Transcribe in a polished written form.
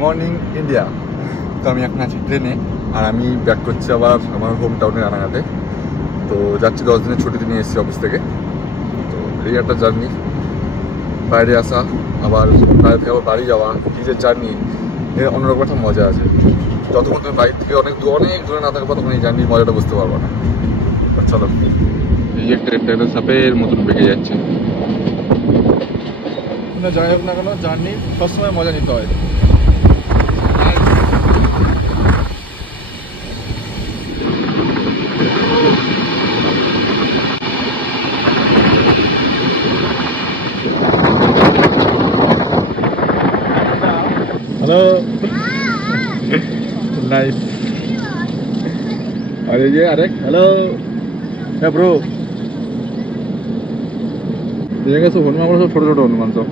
Morning India. তো আমি এখন আছি ট্রেনে, আর আমি ব্যাক করছি আবার আমার হোম টাউনে রানাঘাটে। তো যাচ্ছি 10 দিনের ছুটি নিয়ে এসেছি অফিস থেকে। তো এই একটা জার্নি, বাইরে আসা আবার বাইরে থেকে আবার বাড়ি যাওয়া, কি যে জার্নি, এর অন্যরকম একটা মজা আছে। যতক্ষণ তুমি বাইরে থেকে অনেক দূরে না থাকবো তখন এই জার্নির মজাটা বুঝতে পারবো না। চলো, এই যে ট্রেনটা একটা সাপের মতন বেঁকে যাচ্ছে। যাই হোক না কেন, জার্নি সবসময় মজা নিতে হয়। Hello, nice. আর এই যে আরেক হ্যালো, হ্যাঁ ব্রো। দেখে গেছো হনুমান, সব ছোট ছোট হনুমান সব।